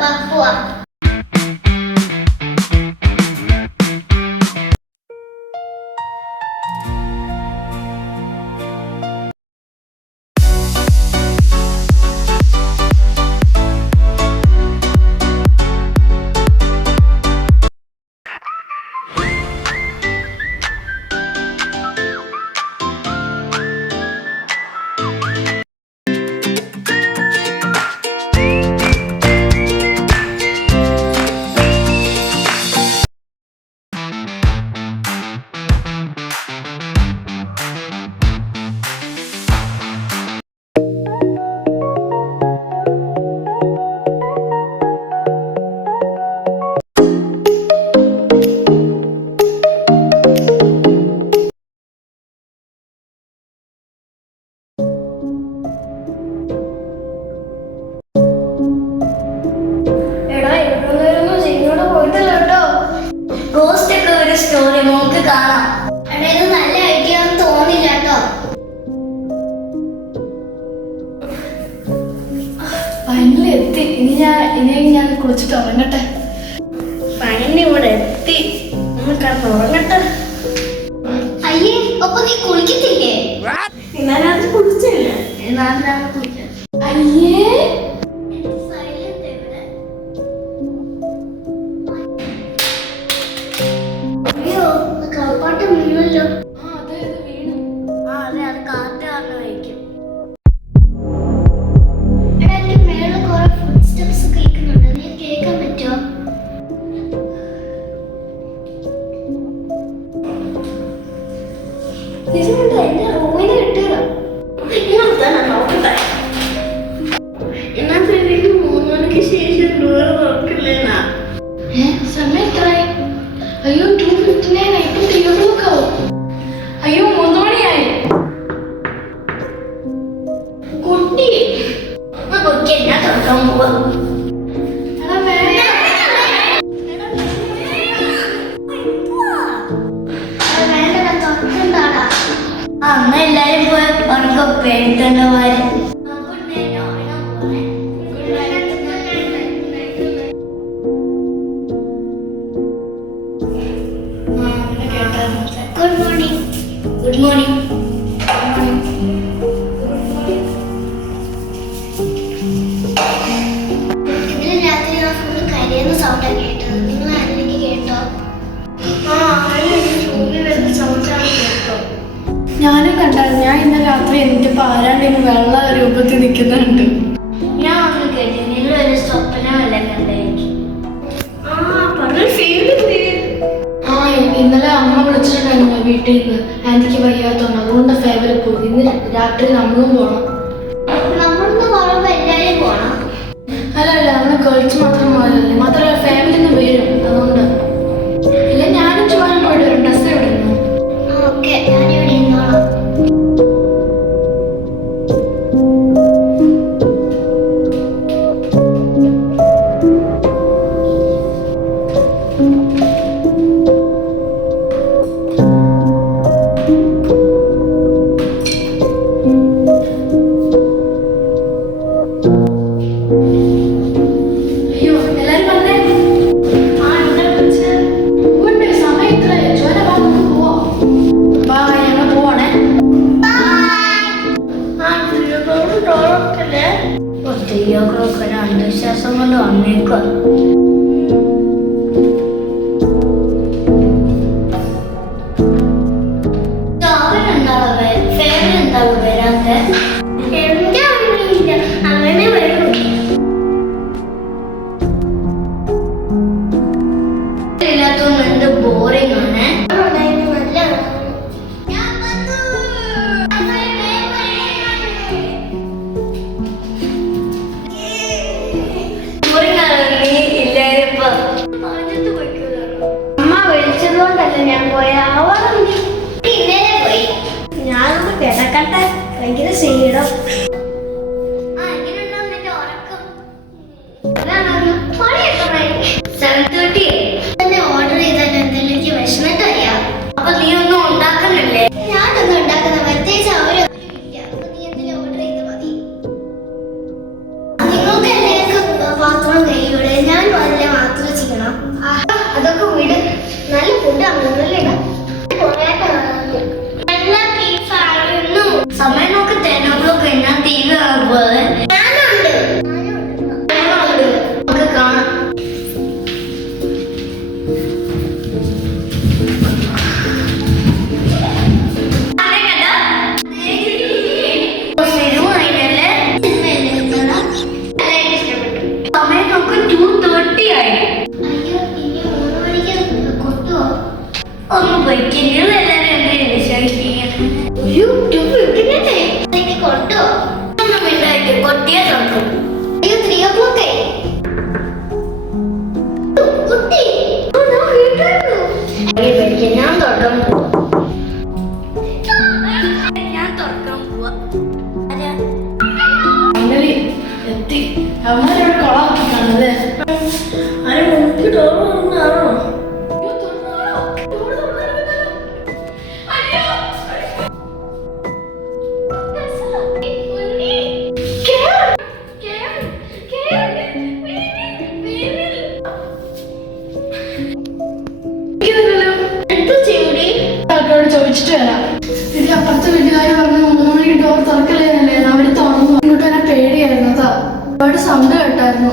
പോവാ. സ്റ്റോറി നമുക്ക് കാണാം. ഇത് നല്ല ഐഡിയ ഒന്നും തോന്നില്ല കേട്ടോ. ഫൈനലി എത്തി. ഇനി ഞാൻ കുളിച്ചിട്ട് ഉറങ്ങട്ടെ. ഫൈനലി ഇവിടെ എത്തി. കിടന്ന് ഉറങ്ങട്ടെ. അയ്യേ, അപ്പൊ നീ കുളിക്കത്തില്ലേ? ഇന്നാലും കുളിച്ചില്ല. എന്നാലും കുളിക്കാം. അയ്യേ, അയ്യോ 2:59 ആയിട്ട് 3 o'clock ആവും. അയ്യോ 3 മണിയായി. കുട്ടി ഞാൻ തുറക്കാൻ പോവാ. അന്ന് എല്ലാരും പോയി ഉറക്ക പേടിത്തണ്ടമാര്. Good morning. Good morning. ഇന്നലെ രാത്രി ഞാൻ ഫുള്ള് കരയുന്ന സൗണ്ടാണ് കേട്ടത്. നിങ്ങൾ ആരെങ്കിലും കേട്ടോ? ഞാനും കണ്ടായിരുന്നു. ഞാൻ ഇന്ന് രാത്രി എന്നിട്ട് ആരാണ്ടെങ്കിൽ വെള്ള രൂപത്തിൽ നിൽക്കുന്നുണ്ട്. ഞാൻ ഒന്നും കേട്ടില്ല. ഒരു സ്വപ്നമല്ല കണ്ടായിരിക്കും. ഇന്നലെ അമ്മ വിളിച്ചിട്ടുണ്ടായിരുന്നു വീട്ടിൽ നിന്ന്. ആന്റിക്ക് വയ്യാത്തോണ്ട് അതുകൊണ്ട് ഫേവറിൽ പോയി. ഇന്ന് രാത്രി നമ്മളും പോണം. നമ്മളൊന്ന് പറയുമ്പോ എല്ലാരും പോണം. അല്ല നമ്മള് ഗേൾസ് മാത്രം പോയതല്ലേ. മാത്രമല്ല ഫാമിലി നിന്ന് വരും. അതുകൊണ്ട് ഇല്ല, ഞാനും ചുമ്മാ പോയിട്ട് വരും. ഡ്രസ്സ് എവിടെയിരുന്നു? ഓക്കെ, ഞാനിവിടെ ഇരുന്നോളാം. അന്ധവിശ്വാസം കൊണ്ട് വന്നേക്കുക. ഫേവരെന്താണോ വരാത്ത? എന്റെ അമ്മയില്ല, അങ്ങനെ വരും. ഇല്ലാത്തോണ്ട് എന്ത് ബോറിംഗ് ആണ്. അമ്മ വിളിച്ചതുകൊണ്ടല്ല ഞാൻ പോയ. ഇന്നലെ പോയി. ഞാനൊന്ന് കിടക്കട്ടെ. ഭയങ്കര ക്ഷീണം. ഓർഡർ ചെയ്താൽ എന്തെങ്കിലും എനിക്ക് വിഷമിട്ട് അറിയാം. അപ്പൊ നീ ഒന്നും ഉണ്ടാക്കുന്നില്ലേ? ഞാനൊന്നും ഉണ്ടാക്കുന്ന പ്രത്യേകിച്ച് അവരൊന്നും ഇല്ല. അപ്പൊ നീ എന്തെങ്കിലും ഓർഡർ ചെയ്താൽ മതി. നിങ്ങൾക്ക് എല്ലാവർക്കും പാത്രം കൈ അവന്മാരവിടെ കൊളാക്കി കാണുമല്ലേ? ആരും മുൻപ് ഡോർ തുറന്നാണോ? ആൾക്കാരോട് ചോദിച്ചിട്ട് വരാം. ഇത് അപ്പുറത്തെ വീട്ടുകാർ പറഞ്ഞു 3 മണിക്ക് ഡോർ തുറക്കല്ലേ, അവര് തുറന്നു. ഇങ്ങോട്ട് വരാൻ പേടിയായിരുന്നു. അതാ ഒരുപാട് സൗണ്ട് കേട്ടായിരുന്നു.